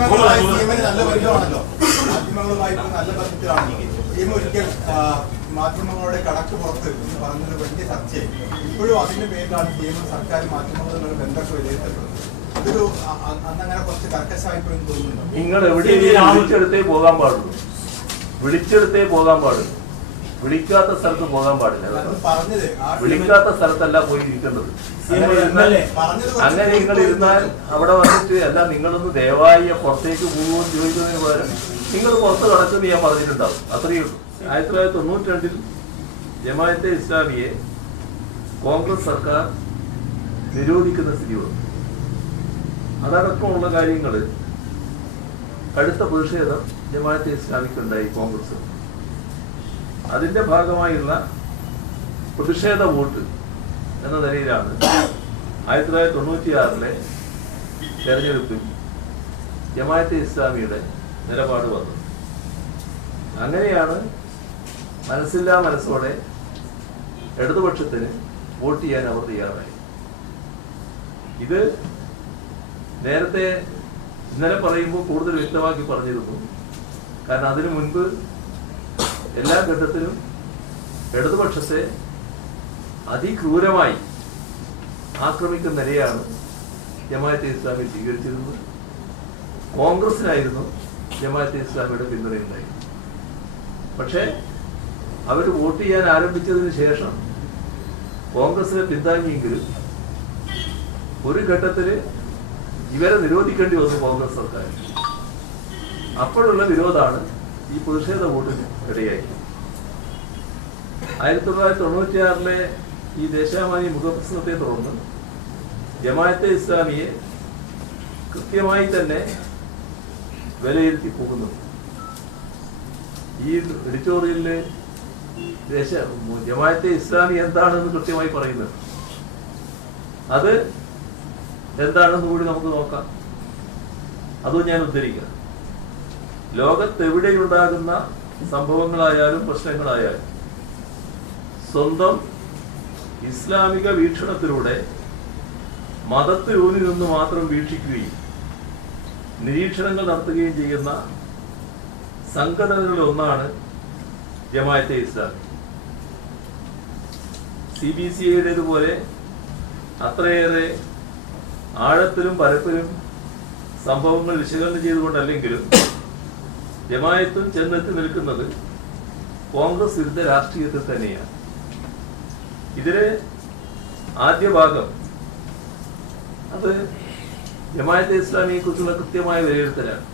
മാധ്യമങ്ങളുമായി സിഎമ്മിന് നല്ല ബന്ധമാണല്ലോ മാധ്യമങ്ങളുമായി നല്ല ബന്ധത്തിലാണ് സിഎം ഒരിക്കൽ മാധ്യമങ്ങളുടെ കണക്ക് പുറത്ത് എന്ന് പറഞ്ഞൊരു വലിയ ചർച്ചയായി. ഇപ്പോഴും അതിന്റെ പേരിലാണ് സിഎം സർക്കാർ മാധ്യമങ്ങളുമായി ബന്ധമൊക്കെ വിലയിരുത്തപ്പെടുന്നത്. അന്നങ്ങനെ കുറച്ച് കർക്കശമായിപ്പോയെന്ന് തോന്നുന്നുണ്ടോ? നിങ്ങൾ എവിടെ ആവശ്യത്തെ പോകാൻ പാടുള്ളൂ. വിളിച്ചെടുത്തേ പോകാൻ പാടുള്ളൂ. വിളിക്കാത്ത സ്ഥലത്ത് പോകാൻ പാടില്ല വിളിക്കാത്ത സ്ഥലത്തല്ല പോയി ഇരിക്കേണ്ടത് അങ്ങനെ നിങ്ങൾ ഇരുന്നാൽ അവിടെ വന്നിട്ട് അല്ല നിങ്ങളൊന്ന് ദയവായി പുറത്തേക്ക് പോകുമെന്ന് ചോദിക്കുന്നതിന് പകരം നിങ്ങൾ പുറത്ത് കിടക്കുന്ന ഞാൻ പറഞ്ഞിട്ടുണ്ടാവും. അത്രയേ ഉള്ളൂ. ആയിരത്തി തൊള്ളായിരത്തി തൊണ്ണൂറ്റി രണ്ടിൽ ജമാഅത്തെ ഇസ്ലാമിയെ കോൺഗ്രസ് സർക്കാർ നിരോധിക്കുന്ന സ്ഥിതി വന്നു അതടക്കമുള്ള കാര്യങ്ങൾ കടുത്ത പ്രതിഷേധം ജമാഅത്തെ ഇസ്ലാമിക്കുണ്ടായി കോൺഗ്രസ് അതിന്റെ ഭാഗമായുള്ള പ്രതിഷേധ വോട്ട് എന്ന നിലയിലാണ് ആയിരത്തി തൊള്ളായിരത്തി തൊണ്ണൂറ്റിയാറിലെ തെരഞ്ഞെടുപ്പിൽ ജമാഅത്തെ ഇസ്ലാമിയുടെ നിലപാട് വന്നത്. അങ്ങനെയാണ് മനസ്സില്ലാ മനസ്സോടെ ഇടതുപക്ഷത്തിന് വോട്ട് ചെയ്യാൻ അവർ തയ്യാറായി. ഇത് നേരത്തെ ഇന്നലെ പറയുമ്പോൾ കൂടുതൽ വ്യക്തമാക്കി പറഞ്ഞിരുന്നു. കാരണം അതിനു മുൻപ് എല്ലാ ഘട്ടത്തിലും ഇടതുപക്ഷത്തെ അതിക്രൂരമായി ആക്രമിക്കുന്ന നിലയാണ് ജമാഅത്തെ ഇസ്ലാമി സ്വീകരിച്ചിരുന്നത്. കോൺഗ്രസിനായിരുന്നു ജമാഅത്തെ ഇസ്ലാമിയുടെ പിന്തുണയുണ്ടായി പക്ഷേ അവർ വോട്ട് ചെയ്യാൻ ആരംഭിച്ചതിന് ശേഷം കോൺഗ്രസിനെ പിന്താങ്ങിയെങ്കിലും ഒരു ഘട്ടത്തിൽ ഇവരെ നിരോധിക്കേണ്ടി വന്നു കോൺഗ്രസ് സർക്കാർ. അപ്പോഴുള്ള വിരോധാണ് ഈ പ്രതിഷേധ വോട്ടിന് ഇടയായി ആയിരത്തി തൊള്ളായിരത്തി തൊണ്ണൂറ്റിയാറിലെ ഈ ദേശാമാനി മുഖപ്രസംഗത്തെ തുടർന്ന് ജമാഅത്തെ ഇസ്ലാമിയെ കൃത്യമായി തന്നെ വിലയിരുത്തി പോകുന്നു. ഈ എഡിറ്റോറിയലിൽ ദേശ ജമാഅത്തെ ഇസ്ലാമി എന്താണെന്ന് കൃത്യമായി പറയുന്നത്. അത് എന്താണെന്ന് കൂടി നമുക്ക് നോക്കാം. അതും ഞാൻ ഉദ്ധരിക്കാം. ലോകത്തെവിടെയുണ്ടാകുന്ന സംഭവങ്ങളായാലും പ്രശ്നങ്ങളായാലും സ്വന്തം ഇസ്ലാമിക വീക്ഷണത്തിലൂടെ മതത്തിലൂന്നി നിന്ന് മാത്രം വീക്ഷിക്കുകയും നിരീക്ഷണങ്ങൾ നടത്തുകയും ചെയ്യുന്ന സംഘടനകളിൽ ഒന്നാണ് Jamaat e Islami C B C ഐയുടേതുപോലെ അത്രയേറെ ആഴത്തിലും പരപ്പിലും സംഭവങ്ങൾ വിശകലനം ചെയ്തുകൊണ്ടല്ലെങ്കിലും ജമായത്തും ചെന്നെത്തി നിൽക്കുന്നത് കോൺഗ്രസ് വിരുദ്ധ രാഷ്ട്രീയത്തിൽ തന്നെയാണ്. ഇതിലെ ആദ്യ ഭാഗം അത് ജമായത്തെ ഇസ്ലാമിയെ കുറിച്ചുള്ള കൃത്യമായ വിലയിരുത്തലാണ്.